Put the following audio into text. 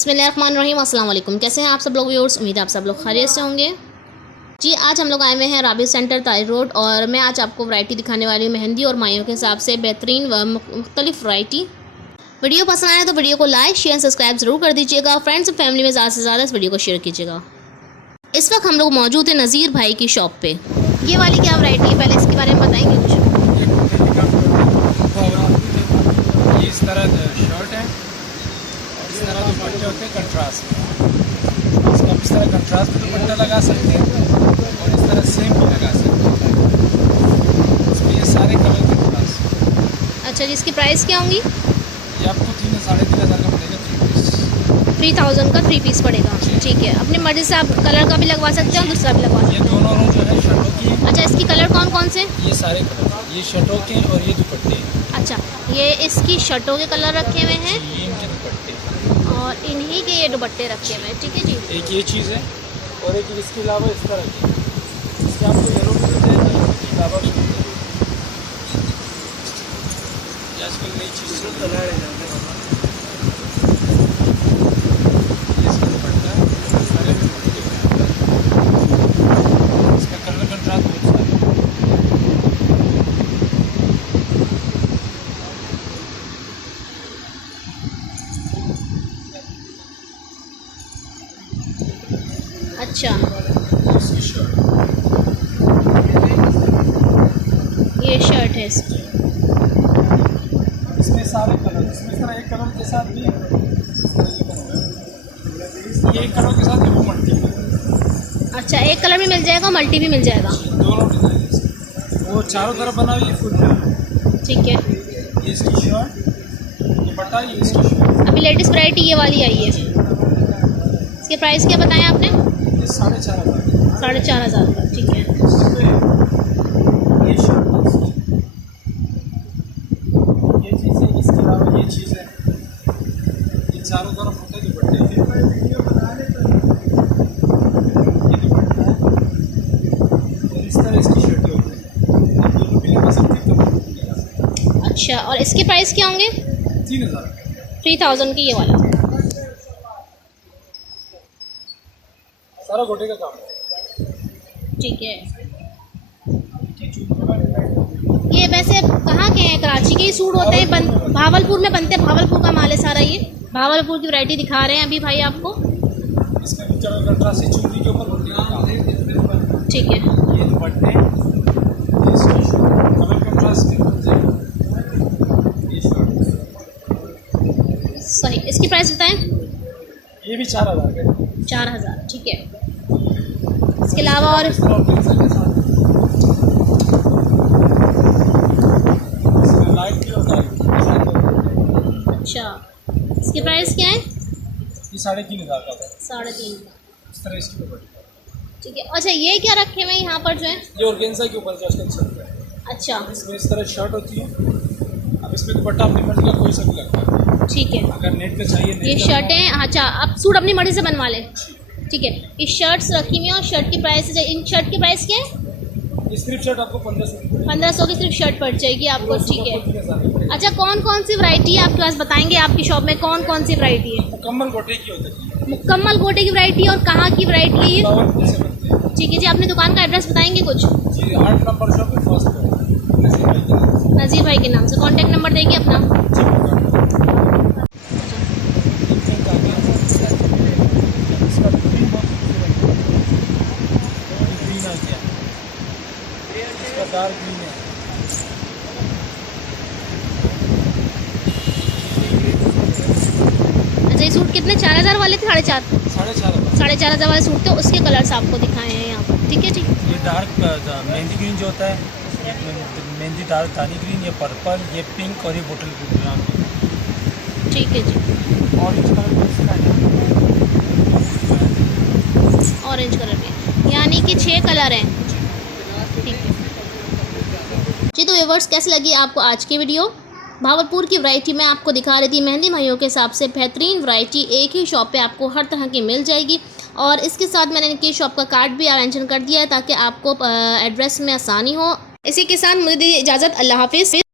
बिस्मिल्लाहिर्रहमानिर्रहीम। अस्सलाम वालेकुम। कैसे हैं आप सब लोग व्यूअर्स? उम्मीद है आप सब लोग खैरियत से होंगे। जी, आज हम लोग आए हुए हैं राबी सेंटर ताई रोड और मैं आज आपको वैरायटी दिखाने वाली हूँ मेहंदी और माइयों के हिसाब से बेहतरीन व मुख्तलिफ वैरायटी। वीडियो पसंद आए तो वीडियो को लाइक शेयर सब्सक्राइब जरूर कर दीजिएगा। फ्रेंड्स और फैमिली में ज़्यादा से ज़्यादा इस वीडियो को शेयर कीजिएगा। इस वक्त हम लोग मौजूद हैं नज़ीर भाई की शॉप पे। ये वाली क्या वैरायटी है, पहले इसके बारे में बताएंगे कुछ? इस तरह शर्ट है, इस तरह दुपट्टे होते हैं कंट्रास्ट में। इसका इस तरह कंट्रास्ट में दुपट्टा लगा सकते हैं और इस तरह सेम भी लगा सकते हैं। इसमें ये सारे कलर कंट्रास्ट। अच्छा जी, इसकी प्राइस क्या होंगी? ये आपको 3,000 का पड़ेगा 3 पीस। 3000 का 3 पीस पड़ेगा। ठीक है, अपनी मर्जी से आप कलर का भी लगवा सकते हैं और दूसरा भी लगवा सकते ये दोनों रो जो है शर्टों की है। अच्छा, इसकी कलर कौन कौन से? ये सारे कलर, ये शर्टों के हैं और ये दुपट्टे हैं। अच्छा, ये इसकी शर्टों के कलर रखे हुए हैं, ये इनके दुपट्टे और इन्हीं के ये दुपट्टे रखे हुए हैं। ठीक है जी। एक ये चीज़ है और एक इसके अलावा इस तरह की, इसके आपको येलो भी मिल जाएगा, इसके अलावा भी मिल जाएगा। ये आजकल नई चीज़ से कलर है यहाँ पे ये इसका दुपट्टा है, सारे दुपट्टे हैं। इसका कलर कंट्रास्ट बहुत सारा है। अच्छा, इसकी शर्ट, ये शर्ट है इसकी। इसमें सारे कलर, इसमें इस तरह एक कलर के साथ भी, इस तरह के कलर है। ये एक कलर के साथ भी वो मल्टी है। अच्छा, एक कलर भी मिल जाएगा, मल्टी भी मिल जाएगा। दोनों डिजाइन है इसके। वो चारों तरफ बना हुआ, ये फुल है। ठीक है, ये इसकी शर्ट, दुपट्टा, ये इसकी शर्ट। अभी लेटेस्ट वैरायटी ये वाली आई है। इसके प्राइस क्या बताएं आपने? ये 4,500। 4,500 का। ठीक है, ये शर्ट है इसकी। ये चीज़ है, इसके अलावा ये चीज़ है। ये चारों तरफ होते दुपट्टे हैं। ये दुपट्टा है और इस तरह इसकी शर्टें होती हैं। आप दोनों भी लगा सकते हैं, कपड़े भी लगा सकते हैं। अच्छा, और इसके प्राइस क्या होंगे? 3,000। 3000 की ये वाला। सारा गोटे का काम है। ठीक है, ये वैसे कहाँ के हैं? कराची के ही सूट होते हैं, भावलपुर में बनते हैं। भावलपुर का माल है सारा। ये भावलपुर की वैरायटी दिखा रहे हैं अभी भाई आपको। इसमें भी कलर कंट्रास्ट है, चुन्नी के ऊपर गोटे का काम है। ठीक है, ये दुपट्टे, ये इसकी शर्ट, कलर कंट्रास्ट भी बन जाएगा। ये शर्ट सही। इसकी प्राइस बताएं? ये भी 4,000 का। 4000। ठीक है, इसके अलावा और लाइट भी होता है। अच्छा, इसकी प्राइस क्या है? ये 3,500 का है। 3.5। इस तरह इसकी दुपट्टा। ठीक है। अच्छा, ये क्या रखे हुए हैं यहाँ पर जो है? ये ऑर्गेन्जा के ऊपर जो आजकल चल रहा है। अच्छा, इसमें इस तरह शर्ट होती है। अब इसमें दुपट्टा अपनी मर्जी का कोई सा भी लगता है। ठीक है। अगर नेट पे चाहिए, ये नेट का शर्टें, अच्छा आप सूट अपनी मर्जी से बनवा लें। ठीक है, ये शर्ट्स रखी हुई हैं और शर्ट की प्राइस, इन शर्ट की प्राइस क्या है? ये सिर्फ शर्ट आपको 1500 1500 की सिर्फ शर्ट पड़ जाएगी आपको। ठीक है। 3,000। अच्छा, कौन कौन सी वैरायटी है आपके पास, बताएंगे आपकी शॉप में कौन कौन सी वैरायटी है? मुकम्मल गोटे की होती है। मुकम्मल गोटे की वैरायटी और कहाँ की वैरायटी है ये? भावलपुर से बनते हैं। ठीक है जी, अपनी दुकान का एड्रेस बताएंगे कुछ? जी, 8 नंबर शॉप है, फर्स्ट फ्लोर, नज़ीर भाई के नाम से। नज़ीर भाई के नाम से। कॉन्टैक्ट नंबर देंगे अपना? जी, पक्का। इसका ग्रीन बहुत ग्रीन आ गया, इसका डार्क ग्रीन है। अच्छा, ये सूट कितने? 4000 वाले थे? 4.5? 4,500। 4,500 वाले सूट थे, उसके कलर्स आपको दिखाए हैं यहाँ पर। ठीक है जी। ये डार्क मेहंदी ग्रीन जो होता है, ये मेहंदी डार्क दानी ग्रीन, ये पर्पल, ये पिंक और ये बोतल ग्रीन। ठीक है जी। ऑरेंज कलर इसका है। ऑरेंज कलर के, यानी कि 6 कलर हैं। ठीक है जी। तो व्यूअर्स, कैसी लगी आपको आज की वीडियो? भावलपुर की वैरायटी मैं आपको दिखा रही थी। मेहंदी भाइयों के हिसाब से बेहतरीन वैरायटी एक ही शॉप पे आपको हर तरह की मिल जाएगी। और इसके साथ मैंने इनकी शॉप का कार्ड भी मेंशन कर दिया है ताकि आपको एड्रेस में आसानी हो। इसी के साथ मुझे दीजिए इजाज़त। अल्लाह हाफिज़।